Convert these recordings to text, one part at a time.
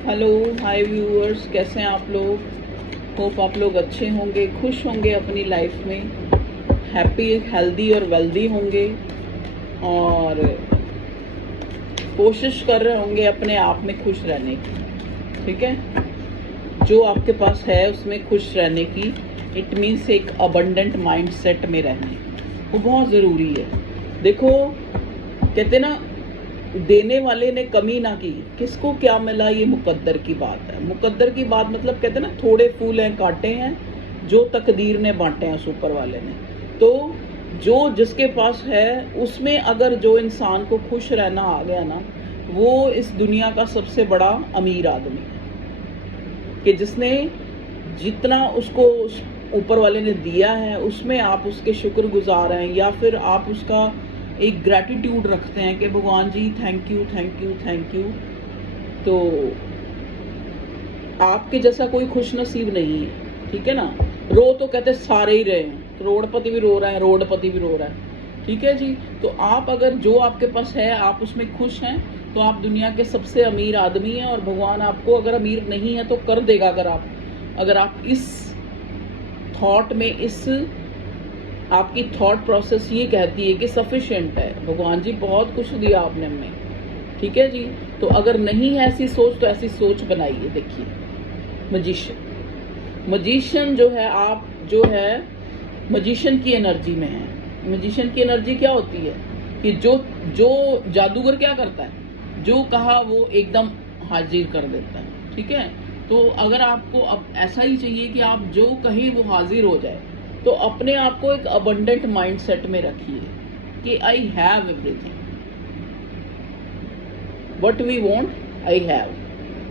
Hello, हाय viewers, कैसे हैं आप लोग। होप आप लोग अच्छे होंगे, खुश होंगे अपनी लाइफ में, हैप्पी हेल्दी और वेल्दी होंगे और कोशिश कर रहे होंगे अपने आप में खुश रहने की। ठीक है, जो आपके पास है उसमें खुश रहने की, इट मीन्स एक अबंडेंट माइंड सेट में रहने, वो बहुत ज़रूरी है। देखो, कहते ना, देने वाले ने कमी ना की, किसको क्या मिला ये मुकद्दर की बात है। मुकद्दर की बात मतलब कहते ना, थोड़े फूल हैं कांटे हैं, जो तकदीर ने बांटे हैं उस ऊपर वाले ने। तो जो जिसके पास है उसमें अगर जो इंसान को खुश रहना आ गया ना, वो इस दुनिया का सबसे बड़ा अमीर आदमी है। कि जिसने जितना उसको उस ऊपर वाले ने दिया है उसमें आप उसके शुक्रगुजार हैं, या फिर आप उसका एक ग्रैटिट्यूड रखते हैं कि भगवान जी thank you thank you thank you. तो आपके जैसा कोई खुश नसीब नहीं है। ठीक है ना। रो तो कहते सारे ही रहे हैं, करोड़पति भी रो रहा है, रोडपति भी रो रहा है। ठीक है जी। तो आप अगर जो आपके पास है आप उसमें खुश हैं तो आप दुनिया के सबसे अमीर आदमी हैं। और भगवान आपको अगर अमीर नहीं है तो कर देगा, अगर आप इस थॉट में, इस आपकी थॉट प्रोसेस ये कहती है कि सफिशिएंट है, भगवान जी बहुत कुछ दिया आपने हमें। ठीक है जी। तो अगर नहीं है ऐसी सोच तो ऐसी सोच बनाइए। देखिए, मजिशियन जो है, आप जो है मजिशियन की एनर्जी में है। मजिशियन की एनर्जी क्या होती है कि जो जो जादूगर क्या करता है, जो कहा वो एकदम हाजिर कर देता है। ठीक है। तो अगर आपको अब ऐसा ही चाहिए कि आप जो कहें वो हाजिर हो जाए, तो अपने आप को एक अबंडेंट माइंड सेट में रखिए कि I have everything what we want, I have.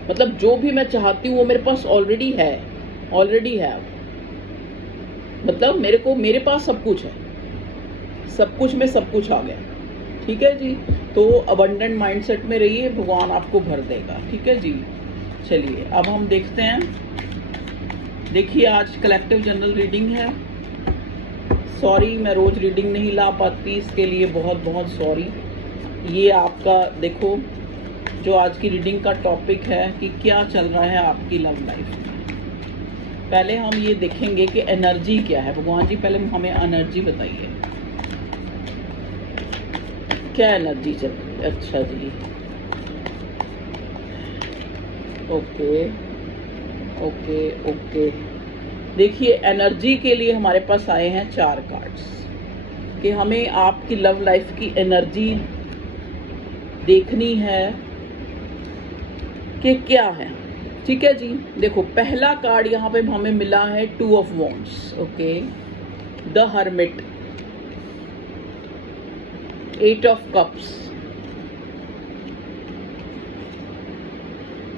मतलब जो भी मैं चाहती हूँ वो मेरे पास ऑलरेडी है, ऑलरेडी हैव। मतलब मेरे पास सब कुछ है, सब कुछ में सब कुछ आ गया। ठीक है जी। तो अबंडेंट माइंडसेट में रहिए, भगवान आपको भर देगा। ठीक है जी। चलिए अब हम देखते हैं। देखिए, आज कलेक्टिव जनरल रीडिंग है। सॉरी, मैं रोज रीडिंग नहीं ला पाती, इसके लिए बहुत बहुत सॉरी। ये आपका देखो, जो आज की रीडिंग का टॉपिक है कि क्या चल रहा है आपकी लव लाइफ में। पहले हम ये देखेंगे कि एनर्जी क्या है। भगवान जी पहले हमें एनर्जी बताइए, क्या एनर्जी चल रही है। अच्छा जी, ओके ओके ओके। देखिए, एनर्जी के लिए हमारे पास आए हैं 4 कार्ड्स कि हमें आपकी लव लाइफ की एनर्जी देखनी है कि क्या है। ठीक है जी। देखो, पहला कार्ड यहाँ पे हमें मिला है 2 of wands, okay, the hermit, 8 of cups,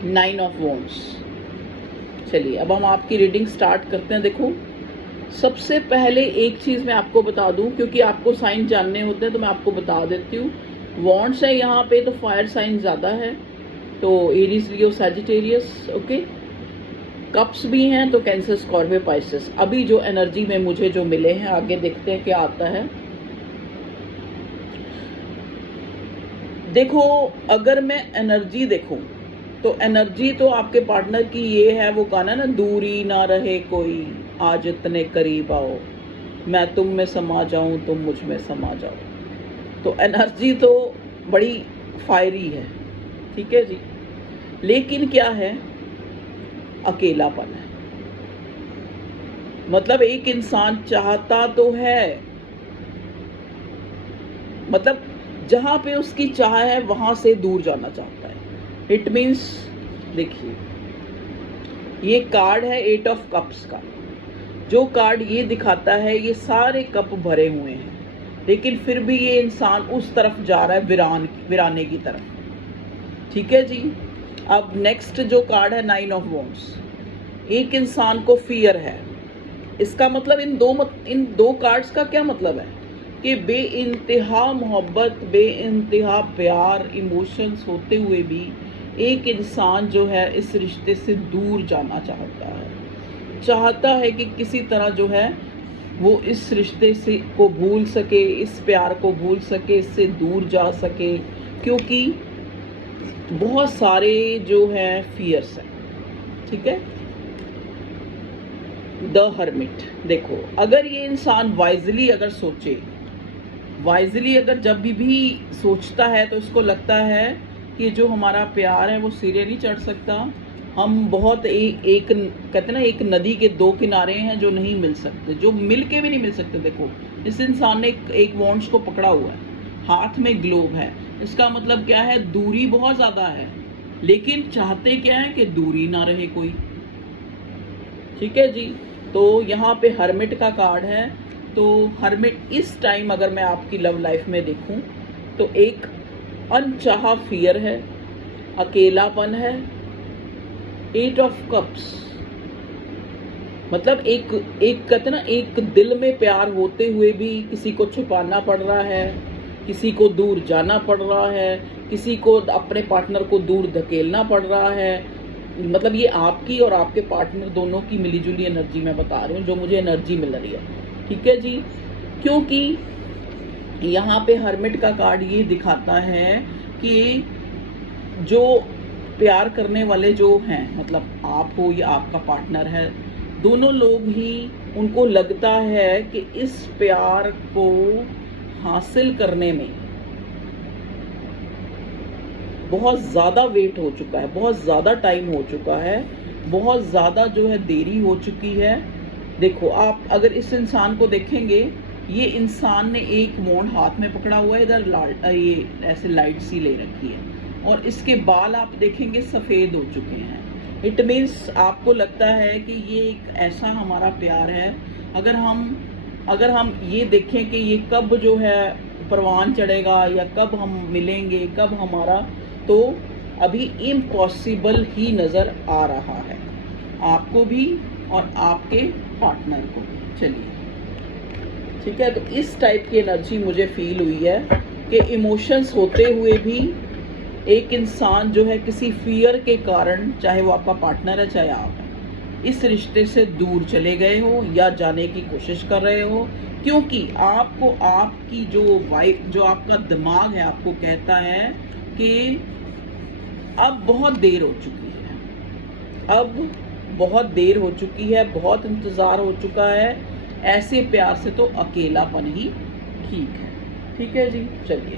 9 of wands. चलिए अब हम आपकी रीडिंग स्टार्ट करते हैं। देखो, सबसे पहले एक चीज़ मैं आपको बता दूं, क्योंकि आपको साइन जानने होते हैं तो मैं आपको बता देती हूँ। वॉन्ड्स है यहाँ पे तो फायर साइन ज़्यादा है, तो एरीज, लियो, सैजिटेरियस। ओके। कप्स भी हैं तो कैंसर, स्कॉर्पियो, पाइसेस। अभी जो एनर्जी में मुझे जो मिले हैं, आगे देखते हैं क्या आता है। देखो, अगर मैं एनर्जी देखूं तो एनर्जी तो आपके पार्टनर की ये है, वो गाना ना, दूरी ना रहे कोई, आज इतने करीब आओ, मैं तुम में समा जाऊं तुम मुझ में समा जाओ। तो एनर्जी तो बड़ी फायरी है। ठीक है जी। लेकिन क्या है, अकेलापन है। मतलब एक इंसान चाहता तो है, मतलब जहां पे उसकी चाह है वहां से दूर जाना चाहता है। इट मीन्स, देखिए, ये कार्ड है 8 ऑफ कप्स का। जो कार्ड ये दिखाता है, ये सारे कप भरे हुए हैं, लेकिन फिर भी ये इंसान उस तरफ जा रहा है, वीराने की तरफ। ठीक है जी। अब नेक्स्ट जो कार्ड है 9 ऑफ वॉन्ड्स, एक इंसान को फियर है। इसका मतलब इन दो कार्ड्स का क्या मतलब है कि बेइंतहा मोहब्बत, बेइंतहा प्यार, इमोशंस होते हुए भी एक इंसान जो है इस रिश्ते से दूर जाना चाहता है कि किसी तरह जो है वो इस रिश्ते से को भूल सके, इस प्यार को भूल सके, इससे दूर जा सके। क्योंकि बहुत सारे जो है फियर्स हैं, ठीक है। द हर्मिट, देखो अगर ये इंसान वाइजली अगर सोचे, वाइजली अगर जब भी सोचता है तो इसको लगता है कि जो हमारा प्यार है वो सिरे नहीं चढ़ सकता। हम बहुत एक कहते ना, एक नदी के दो किनारे हैं जो नहीं मिल सकते, जो मिल के भी नहीं मिल सकते। देखो इस इंसान ने एक वॉन्ड्स को पकड़ा हुआ है, हाथ में ग्लोब है, इसका मतलब क्या है, दूरी बहुत ज़्यादा है, लेकिन चाहते क्या है कि दूरी ना रहे कोई, ठीक है जी। तो यहाँ पे हर्मिट का कार्ड है। तो हर्मिट इस टाइम अगर मैं आपकी लव लाइफ में देखूं तो एक अनचाहा फियर है, अकेलापन है, 8 ऑफ कप्स, मतलब एक कहते ना, एक दिल में प्यार होते हुए भी किसी को छुपाना पड़ रहा है, किसी को दूर जाना पड़ रहा है, किसी को अपने पार्टनर को दूर धकेलना पड़ रहा है। मतलब ये आपकी और आपके पार्टनर दोनों की मिलीजुली एनर्जी मैं बता रही हूँ, जो मुझे एनर्जी मिल रही है, ठीक है जी। क्योंकि यहाँ पे हर्मिट का कार्ड ये दिखाता है कि जो प्यार करने वाले जो हैं, मतलब आप हो या आपका पार्टनर है, दोनों लोग ही, उनको लगता है कि इस प्यार को हासिल करने में बहुत ज़्यादा वेट हो चुका है, बहुत ज़्यादा टाइम हो चुका है, बहुत ज़्यादा जो है देरी हो चुकी है। देखो आप अगर इस इंसान को देखेंगे, ये इंसान ने एक वॉन्ड हाथ में पकड़ा हुआ है, इधर ये ऐसे लाइट सी ले रखी है, और इसके बाल आप देखेंगे सफ़ेद हो चुके हैं। इट मीन्स आपको लगता है कि ये एक ऐसा हमारा प्यार है, अगर हम ये देखें कि ये कब जो है परवान चढ़ेगा या कब हम मिलेंगे, कब हमारा, तो अभी इम्पॉसिबल ही नज़र आ रहा है आपको भी और आपके पार्टनर को भी। चलिए ठीक है, तो इस टाइप की एनर्जी मुझे फील हुई है कि इमोशंस होते हुए भी एक इंसान जो है किसी फियर के कारण, चाहे वो आपका पार्टनर है चाहे आप हैं, इस रिश्ते से दूर चले गए हो या जाने की कोशिश कर रहे हो, क्योंकि आपको आपकी जो वाइफ, जो आपका दिमाग है, आपको कहता है कि अब बहुत देर हो चुकी है, अब बहुत देर हो चुकी है, बहुत इंतज़ार हो चुका है, ऐसे प्यार से तो अकेलापन ही ठीक है। ठीक है जी, चलिए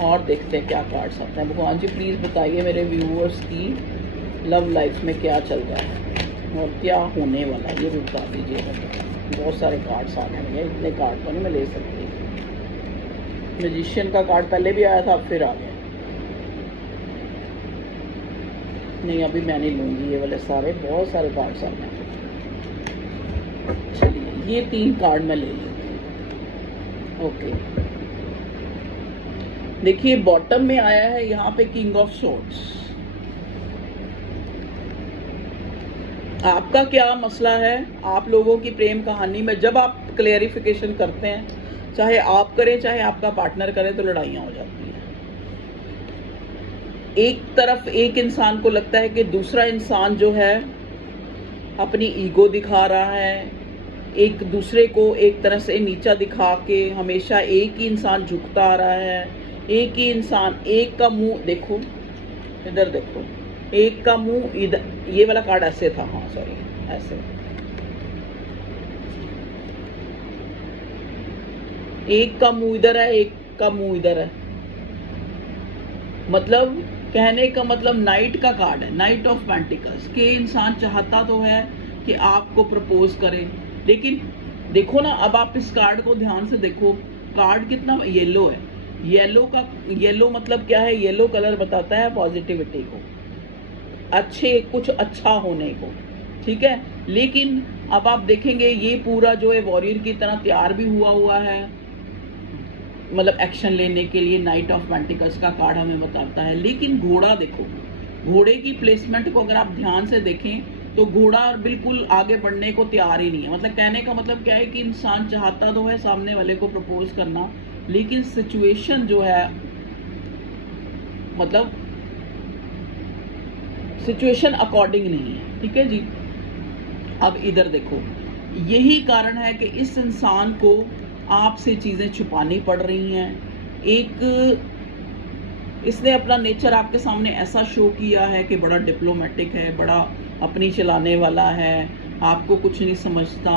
और देखते हैं क्या कार्ड्स आते हैं। भगवान जी प्लीज़ बताइए मेरे व्यूअर्स की लव लाइफ में क्या चल रहा है और क्या होने वाला है, ये भी बता दीजिएगा। बहुत सारे कार्ड्स आ गए हैं, इतने कार्ड तो नहीं मैं ले सकती। मैजिशियन का कार्ड पहले भी आया था, अब फिर आ गया। नहीं अभी मैं नहीं लूँगी ये वाले सारे, बहुत सारे कार्ड्स आ गए। चलिए ये 3 कार्ड मैं ले लूँगी। ओके, देखिए बॉटम में आया है यहाँ पे किंग ऑफ सोर्ड्स। आपका क्या मसला है आप लोगों की प्रेम कहानी में? जब आप क्लेरिफिकेशन करते हैं, चाहे आप करें चाहे आपका पार्टनर करे, तो लड़ाइयाँ हो जाती हैं। एक तरफ एक इंसान को लगता है कि दूसरा इंसान जो है अपनी ईगो दिखा रहा है, एक दूसरे को एक तरह से नीचा दिखा के हमेशा एक ही इंसान झुकता आ रहा है, एक ही इंसान, एक का मुंह देखो, इधर देखो, एक का मुंह इधर, ये वाला कार्ड ऐसे था, हाँ सॉरी ऐसे, एक का मुंह इधर है, एक का मुंह इधर है। मतलब कहने का मतलब नाइट का कार्ड है, नाइट ऑफ पेंटिकल्स, के इंसान चाहता तो है कि आपको प्रपोज करें, लेकिन देखो ना, अब आप इस कार्ड को ध्यान से देखो, कार्ड कितना येलो है, येलो मतलब क्या है, येलो कलर बताता है पॉजिटिविटी को, अच्छे, कुछ अच्छा होने को, ठीक है। लेकिन अब आप देखेंगे ये पूरा जो है वॉरियर की तरह तैयार भी हुआ है, मतलब एक्शन लेने के लिए। नाइट ऑफ पेंटिकल्स का कार्ड हमें बताता है, लेकिन घोड़ा देखो, घोड़े की प्लेसमेंट को अगर आप ध्यान से देखें तो घोड़ा बिल्कुल आगे बढ़ने को तैयार ही नहीं है। मतलब कहने का मतलब क्या है कि इंसान चाहता तो है सामने वाले को प्रपोज करना, लेकिन सिचुएशन जो है, मतलब सिचुएशन अकॉर्डिंग नहीं है, ठीक है जी। अब इधर देखो, यही कारण है कि इस इंसान को आपसे चीज़ें छुपानी पड़ रही हैं। एक इसने अपना नेचर आपके सामने ऐसा शो किया है कि बड़ा डिप्लोमेटिक है, बड़ा अपनी चलाने वाला है, आपको कुछ नहीं समझता,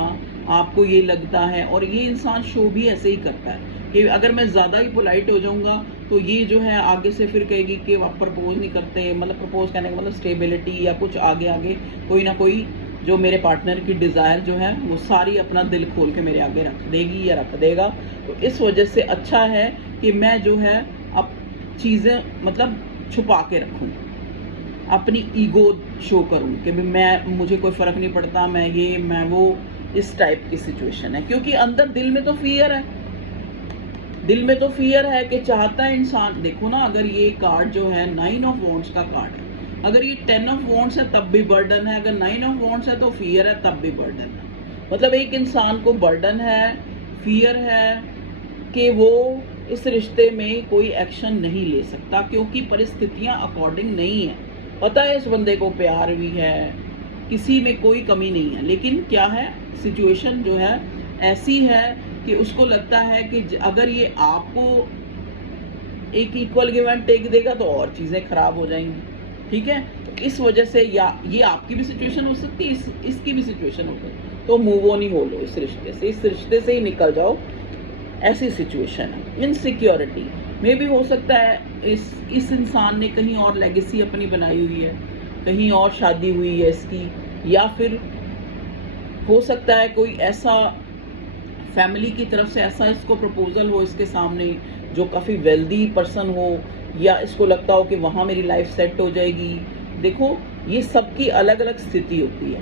आपको ये लगता है। और ये इंसान शो भी ऐसे ही करता है कि अगर मैं ज़्यादा ही पोलाइट हो जाऊंगा तो ये जो है आगे से फिर कहेगी कि आप प्रपोज नहीं करते, मतलब प्रपोज करने का मतलब स्टेबिलिटी या कुछ आगे आगे कोई ना कोई जो मेरे पार्टनर की डिज़ायर जो है वो सारी अपना दिल खोल के मेरे आगे रख देगी या रख देगा। तो इस वजह से अच्छा है कि मैं जो है अब चीज़ें मतलब छुपा के रखूं, अपनी ईगो शो करूं कि मुझे कोई फ़र्क नहीं पड़ता, मैं वो, इस टाइप की सिचुएशन है। क्योंकि अंदर दिल में तो फियर है, दिल में तो फियर है कि चाहता है इंसान। देखो ना, अगर ये कार्ड जो है 9 ऑफ वॉन्ड्स का कार्ड है, अगर ये 10 ऑफ वॉन्ड्स है तब भी बर्डन है, अगर 9 ऑफ वॉन्ड्स है तो फियर है तब भी बर्डन है। मतलब एक इंसान को बर्डन है, फियर है कि वो इस रिश्ते में कोई एक्शन नहीं ले सकता क्योंकि परिस्थितियां अकॉर्डिंग नहीं है। पता है इस बंदे को प्यार भी है, किसी में कोई कमी नहीं है, लेकिन क्या है सिचुएशन जो है ऐसी है कि उसको लगता है कि अगर ये आपको एक इक्वल गिव एंड टेक देगा तो और चीज़ें खराब हो जाएंगी। ठीक है, तो इस वजह से या ये आपकी भी सिचुएशन हो सकती है, इसकी भी सिचुएशन हो सकती, तो मूव ऑन ही हो लो इस रिश्ते से ही निकल जाओ। ऐसी सिचुएशन है। इनसिक्योरिटी में भी हो सकता है इस इंसान ने कहीं और लेगेसी अपनी बनाई हुई है, कहीं और शादी हुई है इसकी, या फिर हो सकता है कोई ऐसा फैमिली की तरफ से ऐसा इसको प्रपोजल हो इसके सामने जो काफ़ी वेल्दी पर्सन हो, या इसको लगता हो कि वहाँ मेरी लाइफ सेट हो जाएगी। देखो ये सबकी अलग अलग स्थिति होती है।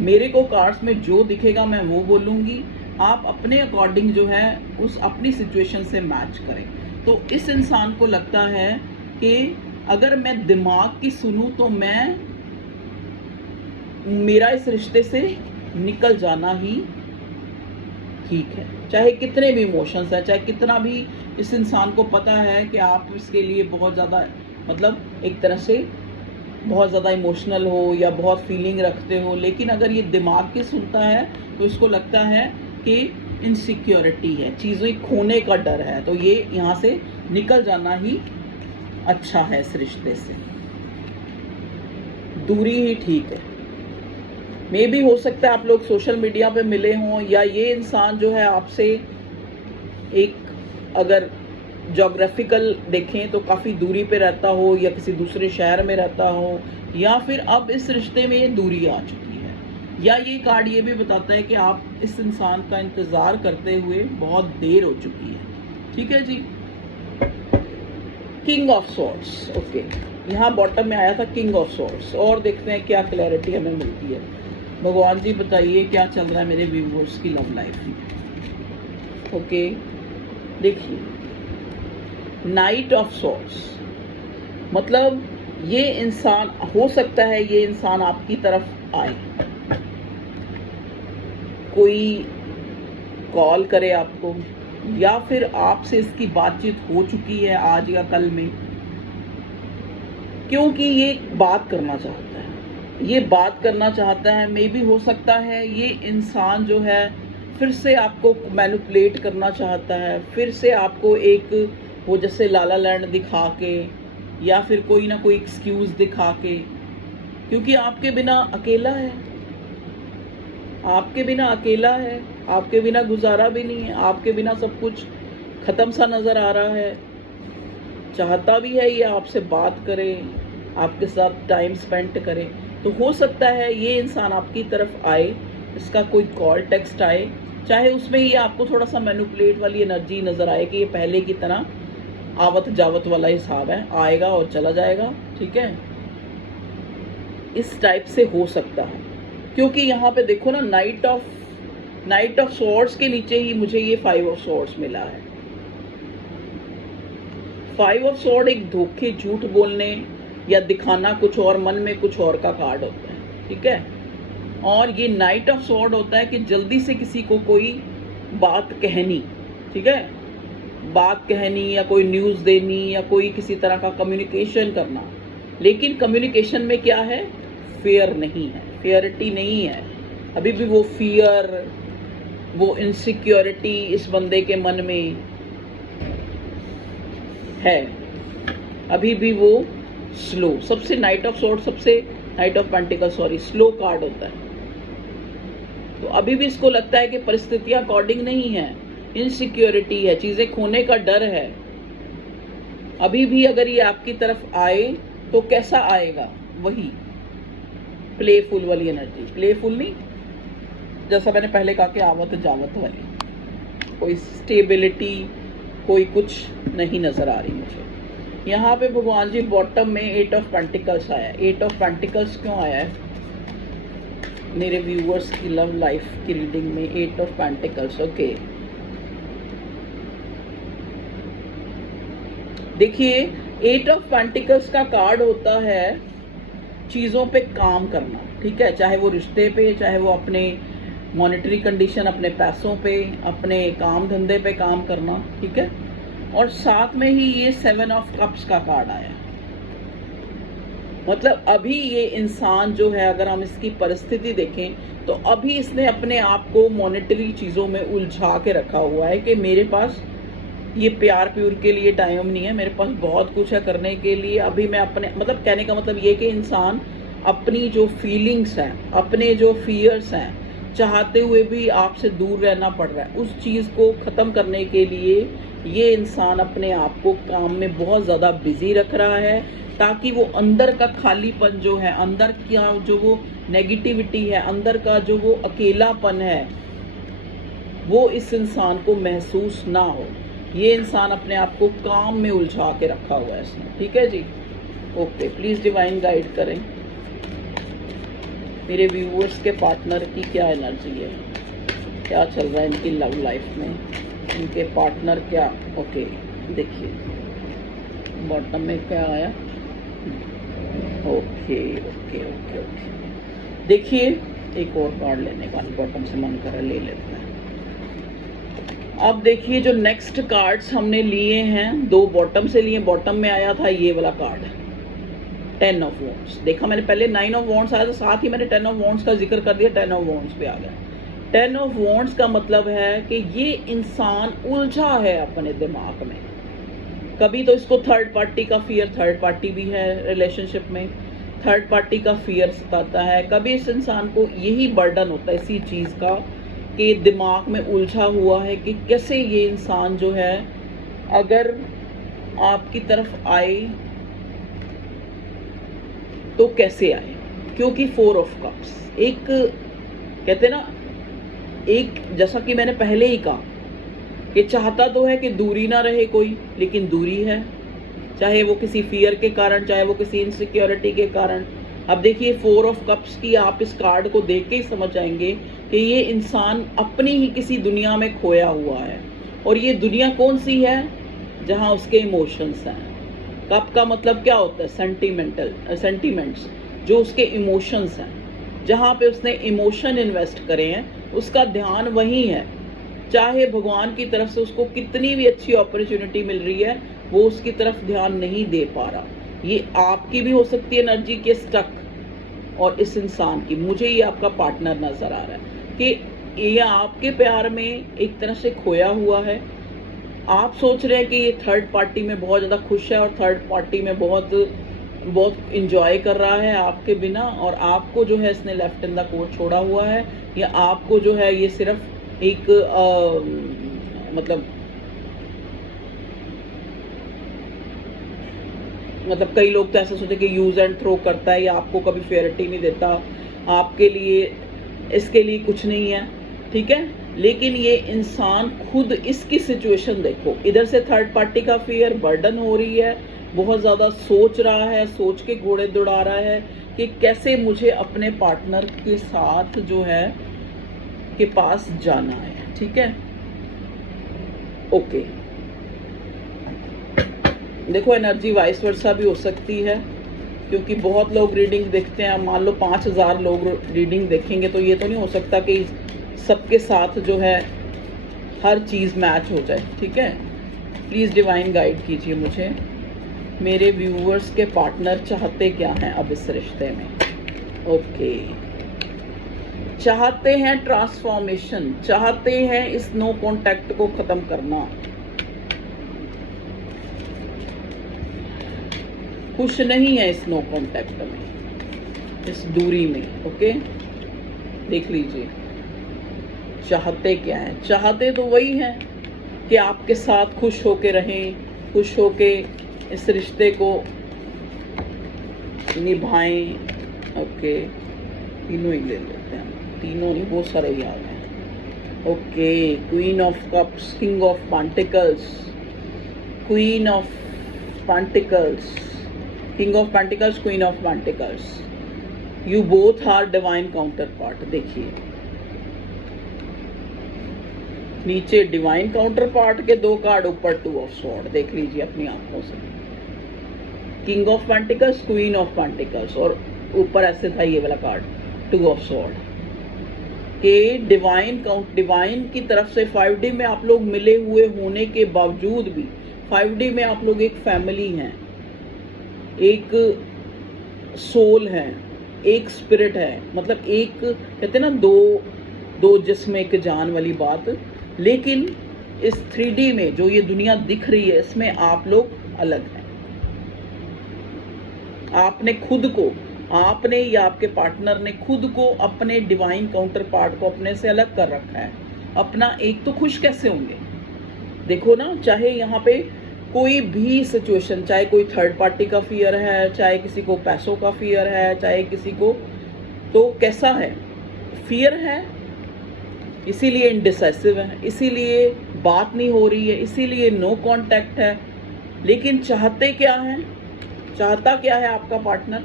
मेरे को कार्ड्स में जो दिखेगा मैं वो बोलूँगी, आप अपने अकॉर्डिंग जो है उस अपनी सिचुएशन से मैच करें। तो इस इंसान को लगता है कि अगर मैं दिमाग की सुनूं तो मेरा इस रिश्ते से निकल जाना ही ठीक है, चाहे कितने भी इमोशंस हैं, चाहे कितना भी इस इंसान को पता है कि आप इसके लिए बहुत ज़्यादा मतलब एक तरह से बहुत ज़्यादा इमोशनल हो या बहुत फीलिंग रखते हो, लेकिन अगर ये दिमाग की सुनता है तो इसको लगता है कि इनसिक्योरिटी है, चीज़ें खोने का डर है, तो ये यहाँ से निकल जाना ही अच्छा है। इस रिश्ते से दूरी ही ठीक है। मे भी हो सकता है आप लोग सोशल मीडिया पे मिले हों, या ये इंसान जो है आपसे एक अगर जोग्राफिकल देखें तो काफ़ी दूरी पे रहता हो, या किसी दूसरे शहर में रहता हो, या फिर अब इस रिश्ते में ये दूरी आ चुकी है। या ये कार्ड ये भी बताता है कि आप इस इंसान का इंतज़ार करते हुए बहुत देर हो चुकी है। ठीक है जी। किंग ऑफ सॉर्ड्स, ओके, यहाँ बॉटम में आया था किंग ऑफ सॉर्ड्स। और देखते हैं क्या क्लैरिटी हमें मिलती है। भगवान जी बताइए क्या चल रहा है मेरे व्यूअर्स की लव लाइफ में। ओके, देखिए नाइट ऑफ सॉर्ड्स, मतलब ये इंसान हो सकता है ये इंसान आपकी तरफ आए, कोई कॉल करे आपको, या फिर आपसे इसकी बातचीत हो चुकी है आज या कल में, क्योंकि ये बात करना चाहता है, ये बात करना चाहता है। मे भी हो सकता है ये इंसान जो है फिर से आपको मैनिपुलेट करना चाहता है, फिर से आपको एक वो जैसे लाला लैंड दिखा के, या फिर कोई ना कोई एक्सक्यूज़ दिखा के, क्योंकि आपके बिना अकेला है, आपके बिना अकेला है, आपके बिना गुजारा भी नहीं है, आपके बिना सब कुछ ख़त्म सा नज़र आ रहा है। चाहता भी है ये आपसे बात करे, आपके साथ टाइम स्पेंड करे। तो हो सकता है ये इंसान आपकी तरफ आए, इसका कोई कॉल टेक्स्ट आए, चाहे उसमें ये आपको थोड़ा सा मैनिपुलेट वाली एनर्जी नज़र आए कि ये पहले की तरह आवत जावत वाला हिसाब है, आएगा और चला जाएगा। ठीक है, इस टाइप से हो सकता है, क्योंकि यहाँ पे देखो ना नाइट ऑफ सॉर्ड्स के नीचे ही मुझे ये 5 ऑफ सॉर्ड्स मिला है। 5 ऑफ सॉर्ड एक धोखे, झूठ बोलने या दिखाना कुछ और, मन में कुछ और का कार्ड होता है। ठीक है, और ये नाइट ऑफ सॉर्ड होता है कि जल्दी से किसी को कोई बात कहनी, ठीक है, बात कहनी या कोई न्यूज़ देनी या कोई किसी तरह का कम्युनिकेशन करना। लेकिन कम्युनिकेशन में क्या है, फेयर नहीं है, फेयरिटी नहीं है, अभी भी वो फियर, वो इनसिक्योरिटी इस बंदे के मन में है। अभी भी वो स्लो, सबसे नाइट ऑफ सॉर्ड, सबसे night of pentacle sorry slow card होता है। तो अभी भी इसको लगता है कि परिस्थितियां अकॉर्डिंग नहीं है, इनसिक्योरिटी है, चीजें खोने का डर है। अभी भी अगर ये आपकी तरफ आए तो कैसा आएगा, वही प्लेफुल वाली एनर्जी, प्लेफुल नहीं, जैसा मैंने पहले कहा कि आवत जावत वाली, कोई स्टेबिलिटी, कोई कुछ नहीं नजर आ रही मुझे। यहाँ पे भगवान जी बॉटम में 8 ऑफ पेंटिकल्स आया है। 8 ऑफ पेंटिकल्स क्यों आया है मेरे व्यूअर्स की लव लाइफ की रीडिंग में? 8 ऑफ पेंटिकल्स, ओके। देखिए 8 ऑफ पेंटिकल्स का कार्ड होता है चीजों पे काम करना, ठीक है, चाहे वो रिश्ते पे, चाहे वो अपने मॉनेटरी कंडीशन, अपने पैसों पे, अपने काम धंधे पे काम करना, ठीक है। और साथ में ही ये 7 ऑफ कप्स का कार्ड आया। मतलब अभी ये इंसान जो है, अगर हम इसकी परिस्थिति देखें तो अभी इसने अपने आप को मॉनेटरी चीजों में उलझा के रखा हुआ है कि मेरे पास ये प्यार प्यूर के लिए टाइम नहीं है, मेरे पास बहुत कुछ है करने के लिए। अभी मैं अपने, मतलब कहने का मतलब ये कि इंसान अपनी जो फीलिंग्स हैं, अपने जो फियर्स हैं, चाहते हुए भी आपसे दूर रहना पड़ रहा है, उस चीज को खत्म करने के लिए ये इंसान अपने आप को काम में बहुत ज्यादा बिजी रख रहा है, ताकि वो अंदर का खालीपन जो है, अंदर का जो वो नेगेटिविटी है, अंदर का जो वो अकेलापन है, वो इस इंसान को महसूस ना हो। ये इंसान अपने आप को काम में उलझा के रखा हुआ है इसने, ठीक है जी। ओके, प्लीज डिवाइन गाइड करें मेरे व्यूअर्स के पार्टनर की क्या एनर्जी है, क्या चल रहा है इनकी लव लाइफ में, इनके पार्टनर क्या। ओके, देखिए बॉटम में क्या आया। ओके ओके ओके ओके, देखिए एक और कार्ड लेने का बॉटम से मन करा, ले लेते हैं। अब देखिए जो नेक्स्ट कार्ड्स हमने लिए हैं, 2 बॉटम से लिए। बॉटम में आया था ये वाला कार्ड 10 ऑफ वॉन्ड्स। देखा मैंने पहले 9 ऑफ वॉन्ड्स आया था, साथ ही मैंने 10 ऑफ वॉन्ड्स का जिक्र कर दिया, 10 ऑफ वॉन्ड्स पे आ गया। 10 ऑफ वॉन्ड्स का मतलब है कि ये इंसान उलझा है अपने दिमाग में। कभी तो इसको थर्ड पार्टी का फियर, थर्ड पार्टी भी है रिलेशनशिप में, थर्ड पार्टी का फियर सताता है। कभी इस इंसान को यही बर्डन होता है इसी चीज का कि दिमाग में उलझा हुआ है कि कैसे ये इंसान जो है अगर आपकी तरफ आए तो कैसे आए, क्योंकि 4 ऑफ कप्स, एक कहते ना, एक जैसा कि मैंने पहले ही कहा कि चाहता तो है कि दूरी ना रहे कोई, लेकिन दूरी है, चाहे वो किसी फियर के कारण, चाहे वो किसी इनसिक्योरिटी के कारण। अब देखिए 4 ऑफ कप्स की आप इस कार्ड को देख के ही समझ जाएंगे कि ये इंसान अपनी ही किसी दुनिया में खोया हुआ है। और ये दुनिया कौन सी है? जहां उसके इमोशंस हैं। कप का मतलब क्या होता है? सेंटिमेंट्स, जो उसके इमोशंस हैं, जहां पे उसने इमोशन इन्वेस्ट करे हैं, उसका ध्यान वही है। चाहे भगवान की तरफ से उसको कितनी भी अच्छी अपॉर्चुनिटी मिल रही है, वो उसकी तरफ ध्यान नहीं दे पा रहा। ये आपकी भी हो सकती है एनर्जी के स्टक, और इस इंसान की, मुझे ये आपका पार्टनर नजर आ रहा है कि ये आपके प्यार में एक तरह से खोया हुआ है। आप सोच रहे हैं कि ये थर्ड पार्टी में बहुत ज्यादा खुश है और थर्ड पार्टी में बहुत इंजॉय कर रहा है आपके बिना, और आपको जो है इसने लेफ्ट इन द कोर्ट छोड़ा हुआ है, या आपको जो है ये सिर्फ एक मतलब कई लोग तो ऐसा सोचे कि यूज एंड थ्रो करता है, या आपको कभी फेयरिटी नहीं देता, आपके लिए इसके लिए कुछ नहीं है, ठीक है। लेकिन ये इंसान खुद, इसकी सिचुएशन देखो, इधर से थर्ड पार्टी का फियर बर्डन हो रही है, बहुत ज्यादा सोच रहा है, सोच के घोड़े दौड़ा रहा है कि कैसे मुझे अपने पार्टनर के साथ जो है के पास जाना है, ठीक है। ओके, देखो एनर्जी वाइस वर्सा भी हो सकती है, क्योंकि बहुत लोग रीडिंग देखते हैं। मान लो 5000 लोग रीडिंग देखेंगे तो ये तो नहीं हो सकता कि सबके साथ जो है हर चीज़ मैच हो जाए, ठीक है। प्लीज़ डिवाइन गाइड कीजिए मुझे, मेरे व्यूअर्स के पार्टनर चाहते क्या हैं अब इस रिश्ते में। ओके, चाहते हैं ट्रांसफॉर्मेशन, चाहते हैं इस नो कॉन्टैक्ट को ख़त्म करना। खुश नहीं है इस नो कांटेक्ट में, इस दूरी में। ओके, देख लीजिए चाहते क्या है। चाहते तो वही हैं कि आपके साथ खुश होके रहें, खुश होके इस रिश्ते को निभाएं। ओके, तीनों ही ले लेते हैं, तीनों नहीं, बहुत सारे याद हैं। Okay, queen of cups, king of pentacles, queen of pentacles, king of pentacles, queen of pentacles. You both are divine counter part. देखिए नीचे डिवाइन काउंटर पार्ट के 2 कार्ड, ऊपर 2 ऑफ स्वॉर्ड। देख लीजिए अपनी आंखों से, king of pentacles, queen of pentacles, और ऊपर ऐसे था ये वाला कार्ड 2 ऑफ स्वॉर्ड के डिवाइन की तरफ से 5D में आप लोग मिले हुए होने के बावजूद भी 5D में आप लोग एक फैमिली हैं, एक सोल है, एक स्पिरिट है। मतलब एक कहते हैं ना दो जिस्म एक जान वाली बात। लेकिन इस 3D में जो ये दुनिया दिख रही है, इसमें आप लोग अलग हैं। आपने खुद को, आपने या आपके पार्टनर ने खुद को अपने डिवाइन काउंटर पार्ट को अपने से अलग कर रखा है। अपना एक तो खुश कैसे होंगे? देखो ना, चाहे यहाँ पे कोई भी सिचुएशन, चाहे कोई थर्ड पार्टी का फियर है, चाहे किसी को पैसों का फियर है, चाहे किसी को, तो कैसा है? फियर है, इसीलिए इनडिसाइसिव है, इसीलिए बात नहीं हो रही है, इसीलिए नो कांटेक्ट है। लेकिन चाहते क्या है? चाहता क्या है आपका पार्टनर?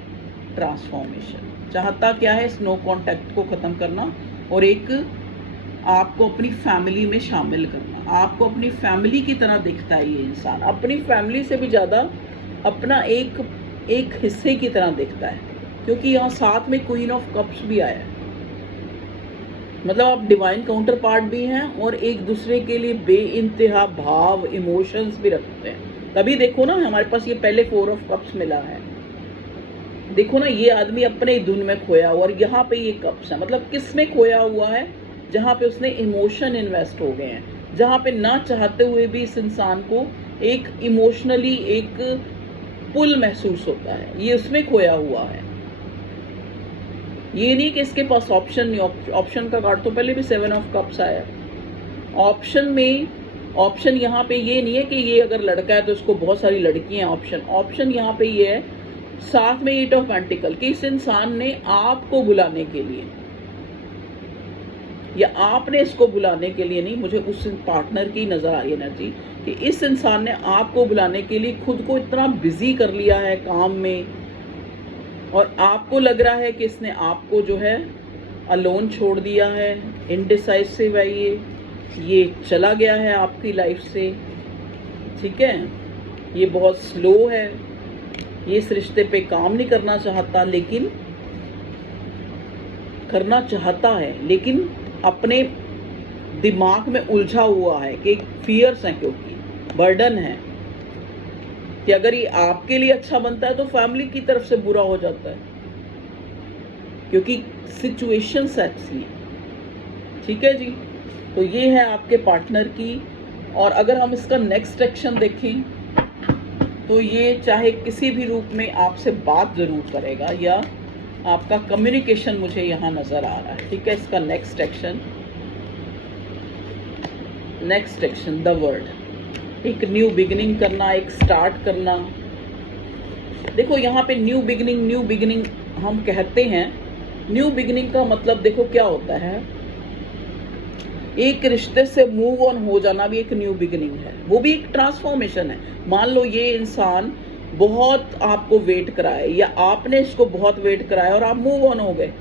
ट्रांसफॉर्मेशन। चाहता क्या है? इस नो कांटेक्ट को ख़त्म करना और एक आपको अपनी फैमिली में शामिल करना। आपको अपनी फैमिली की तरह दिखता है ये इंसान, अपनी फैमिली से भी ज़्यादा अपना एक हिस्से की तरह दिखता है, क्योंकि यहाँ साथ में क्वीन ऑफ कप्स भी आया है। मतलब आप डिवाइन काउंटर पार्ट भी हैं और एक दूसरे के लिए बेइंतहा भाव, इमोशंस भी रखते हैं। तभी देखो ना हमारे पास ये पहले 4 ऑफ कप्स मिला है। देखो ना, ये आदमी अपने ही धुन में खोया हुआ, और यहाँ पे ये कप्स है। मतलब किस में खोया हुआ है? जहाँ पे उसने इमोशन इन्वेस्ट हो गए हैं, जहाँ पे ना चाहते हुए भी इस इंसान को एक इमोशनली एक पुल महसूस होता है, ये उसमें खोया हुआ है। ये नहीं कि इसके पास ऑप्शन नहीं। ऑप्शन का कार्ड तो पहले भी 7 ऑफ कप्स आया। ऑप्शन में ऑप्शन यहाँ पे ये नहीं है कि ये अगर लड़का है तो उसको बहुत सारी लड़कियां हैं। ऑप्शन यहाँ पे ये है साथ में 8 ऑफ पेंटिकल कि इस इंसान ने आपको बुलाने के लिए, या आपने इसको बुलाने के लिए नहीं, मुझे उस पार्टनर की नजर आ रही है एनर्जी कि इस इंसान ने आपको बुलाने के लिए खुद को इतना बिजी कर लिया है काम में, और आपको लग रहा है कि इसने आपको जो है अलोन छोड़ दिया है। इनडिसाइसिव है ये चला गया है आपकी लाइफ से। ठीक है, ये बहुत स्लो है, ये इस रिश्ते पे काम नहीं करना चाहता, लेकिन करना चाहता है, लेकिन अपने दिमाग में उलझा हुआ है कि फियर्स हैं, क्योंकि बर्डन है कि अगर ये आपके लिए अच्छा बनता है तो फैमिली की तरफ से बुरा हो जाता है, क्योंकि सिचुएशंस ऐसी हैं। ठीक है जी, तो ये है आपके पार्टनर की। और अगर हम इसका नेक्स्ट एक्शन देखें तो ये चाहे किसी भी रूप में आपसे बात ज़रूर करेगा, या आपका कम्युनिकेशन मुझे यहाँ नज़र आ रहा है। ठीक है, इसका नेक्स्ट एक्शन द वर्ड, एक न्यू बिगिनिंग करना, एक स्टार्ट करना। देखो यहाँ पे न्यू बिगिनिंग हम कहते हैं। न्यू बिगिनिंग का मतलब देखो क्या होता है, एक रिश्ते से मूव ऑन हो जाना भी एक न्यू बिगिनिंग है, वो भी एक ट्रांसफॉर्मेशन है। मान लो ये इंसान बहुत आपको वेट कराए, या आपने इसको बहुत वेट कराया और आप मूव ऑन हो गए,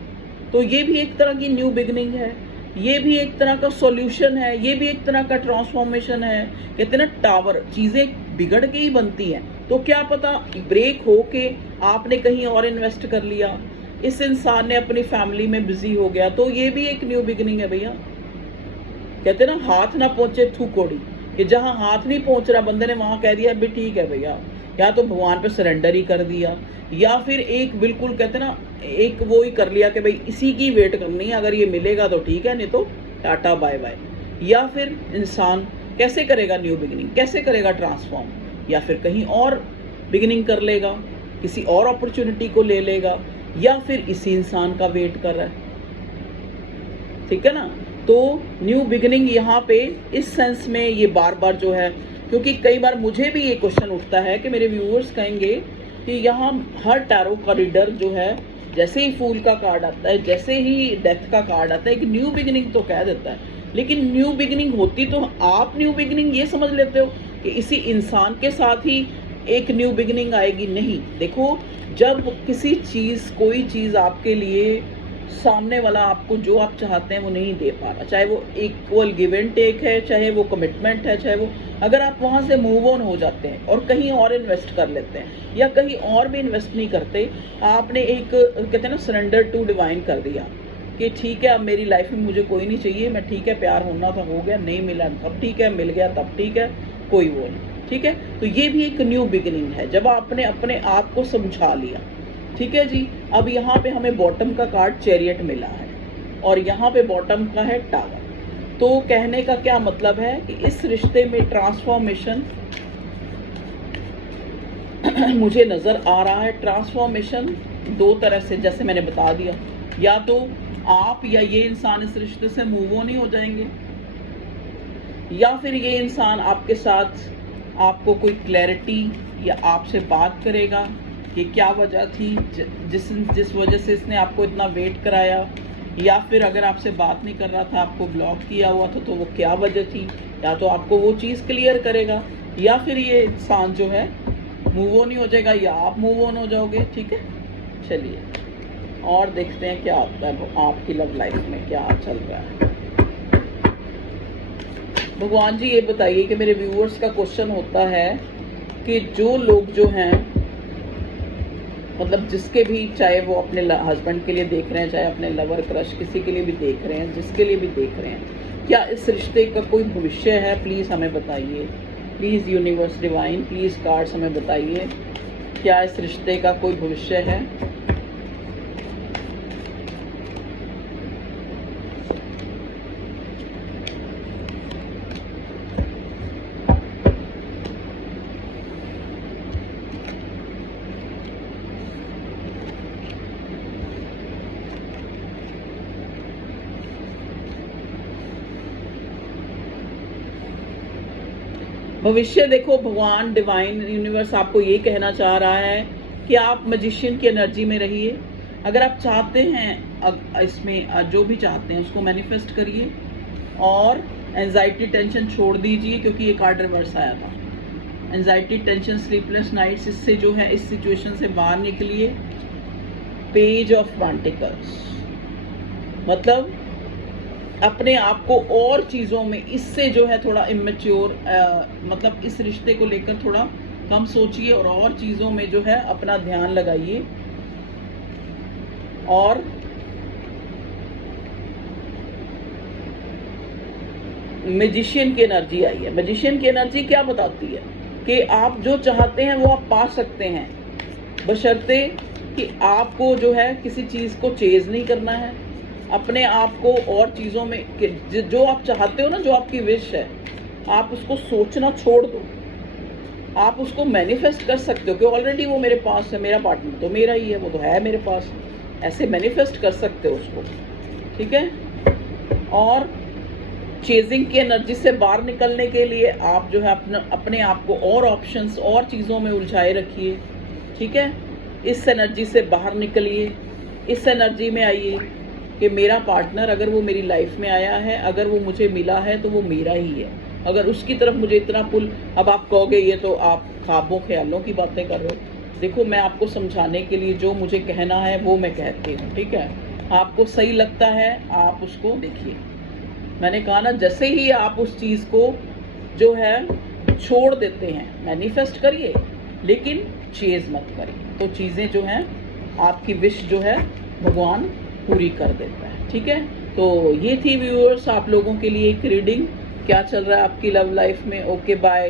तो ये भी एक तरह की न्यू बिगिनिंग है, ये भी एक तरह का सॉल्यूशन है, ये भी एक तरह का ट्रांसफॉर्मेशन है। कहते हैं ना, टावर चीज़ें बिगड़ के ही बनती हैं, तो क्या पता ब्रेक हो के आपने कहीं और इन्वेस्ट कर लिया, इस इंसान ने अपनी फैमिली में बिजी हो गया, तो ये भी एक न्यू बिगिनिंग है भैया। कहते हैं ना, हाथ ना पहुंचे थू कोड़ी, कि जहां हाथ नहीं पहुंच रहा बंदे ने वहां कह दिया भी ठीक है भैया, या तो भगवान पे सरेंडर ही कर दिया, या फिर एक बिल्कुल कहते हैं ना, एक वो ही कर लिया कि भाई इसी की वेट करनी है, अगर ये मिलेगा तो ठीक है, नहीं तो टाटा बाय बाय। या फिर इंसान कैसे करेगा न्यू बिगिनिंग, कैसे करेगा ट्रांसफॉर्म, या फिर कहीं और बिगिनिंग कर लेगा किसी और अपॉर्चुनिटी को ले लेगा, या फिर इसी इंसान का वेट कर रहा है। ठीक है ना। तो न्यू बिगिनिंग यहाँ पे इस सेंस में ये बार बार जो है, क्योंकि कई बार मुझे भी ये क्वेश्चन उठता है कि मेरे व्यूअर्स कहेंगे कि यहाँ हर टैरो का रीडर जो है, जैसे ही फूल का कार्ड आता है, जैसे ही डेथ का कार्ड आता है, कि न्यू बिगिनिंग तो कह देता है, लेकिन न्यू बिगिनिंग होती तो आप न्यू बिगिनिंग ये समझ लेते हो कि इसी इंसान के साथ ही एक न्यू बिगिनिंग आएगी। नहीं, देखो, जब किसी चीज़, कोई चीज़ आपके लिए सामने वाला आपको जो आप चाहते हैं वो नहीं दे पा रहा, चाहे वो इक्वल गिव एंड टेक है, चाहे वो कमिटमेंट है, चाहे वो, अगर आप वहाँ से मूव ऑन हो जाते हैं और कहीं और इन्वेस्ट कर लेते हैं, या कहीं और भी इन्वेस्ट नहीं करते, आपने एक कहते हैं ना सरेंडर टू डिवाइन कर दिया कि ठीक है, अब मेरी लाइफ में मुझे कोई नहीं चाहिए, मैं ठीक है, प्यार होना था हो गया, नहीं मिला तब ठीक है, मिल गया तब ठीक है, कोई वो नहीं। ठीक है, तो ये भी एक न्यू बिगिनिंग है, जब आपने अपने आप को समझा लिया। ठीक है जी। अब यहाँ पे हमें बॉटम का कार्ड चैरियट मिला है और यहाँ पे बॉटम का है टावर। तो कहने का क्या मतलब है कि इस रिश्ते में ट्रांसफॉर्मेशन मुझे नजर आ रहा है। ट्रांसफॉर्मेशन दो तरह से, जैसे मैंने बता दिया, या तो आप या ये इंसान इस रिश्ते से मूव ऑन ही हो जाएंगे, या फिर ये इंसान आपके साथ आपको कोई क्लैरिटी या आपसे बात करेगा कि क्या वजह थी जिस वजह से इसने आपको इतना वेट कराया, या फिर अगर आपसे बात नहीं कर रहा था, आपको ब्लॉक किया हुआ था, तो वो क्या वजह थी, या तो आपको वो चीज़ क्लियर करेगा, या फिर ये इंसान जो है मूव ऑन ही हो जाएगा, या आप मूव ऑन हो जाओगे। ठीक है, चलिए और देखते हैं क्या होता है आपकी लव लाइफ में, क्या चल रहा है। भगवान जी ये बताइए कि मेरे व्यूअर्स का क्वेश्चन होता है कि जो लोग जो हैं, मतलब जिसके भी, चाहे वो अपने हस्बैंड के लिए देख रहे हैं, चाहे अपने लवर क्रश किसी के लिए भी देख रहे हैं, जिसके लिए भी देख रहे हैं, क्या इस रिश्ते का कोई भविष्य है? प्लीज़ हमें बताइए। Please universe divine, please cards हमें बताइए, क्या इस रिश्ते का कोई भविष्य है? भविष्य देखो, भगवान डिवाइन यूनिवर्स आपको ये कहना चाह रहा है कि आप मैजिशियन की एनर्जी में रहिए। अगर आप चाहते हैं, इसमें जो भी चाहते हैं उसको मैनिफेस्ट करिए, और एंजाइटी टेंशन छोड़ दीजिए, क्योंकि ये कार्ड रिवर्स आया था। एंजाइटी टेंशन स्लीपलेस नाइट्स, इससे जो है, इस सिचुएशन से बाहर निकलिए। पेज ऑफ पेंटिकल्स, मतलब अपने आप को और चीज़ों में, इससे जो है थोड़ा इमेच्योर, मतलब इस रिश्ते को लेकर थोड़ा कम सोचिए और चीज़ों में जो है अपना ध्यान लगाइए। और मैजिशियन की एनर्जी आई है। मैजिशियन की एनर्जी क्या बताती है कि आप जो चाहते हैं वो आप पा सकते हैं, बशर्ते कि आपको जो है किसी चीज़ को चेज नहीं करना है, अपने आप को और चीज़ों में, जो आप चाहते हो ना, जो आपकी विश है, आप उसको सोचना छोड़ दो। आप उसको मैनिफेस्ट कर सकते हो कि ऑलरेडी वो मेरे पास है, मेरा पार्टनर तो मेरा ही है, वो तो है मेरे पास, ऐसे मैनिफेस्ट कर सकते हो उसको। ठीक है। और चेजिंग की एनर्जी से बाहर निकलने के लिए आप जो है अपने आप को और ऑप्शंस, और चीज़ों में उलझाए रखिए। ठीक है। इस एनर्जी से बाहर निकलिए, इस एनर्जी में आइए कि मेरा पार्टनर, अगर वो मेरी लाइफ में आया है, अगर वो मुझे मिला है, तो वो मेरा ही है। अगर उसकी तरफ मुझे इतना पुल, अब आप कहोगे ये तो आप ख्वाबों ख्यालों की बातें कर रहे हो। देखो, मैं आपको समझाने के लिए जो मुझे कहना है वो मैं कहती हूँ। ठीक है। आपको सही लगता है आप उसको देखिए। मैंने कहा ना, जैसे ही आप उस चीज़ को जो है छोड़ देते हैं, मैनिफेस्ट करिए लेकिन चेज मत करिए, तो चीज़ें जो हैं, आपकी विश जो है भगवान पूरी कर देता है। ठीक है। तो ये थी व्यूअर्स आप लोगों के लिए एक रीडिंग, क्या चल रहा है आपकी लव लाइफ में। Okay, bye.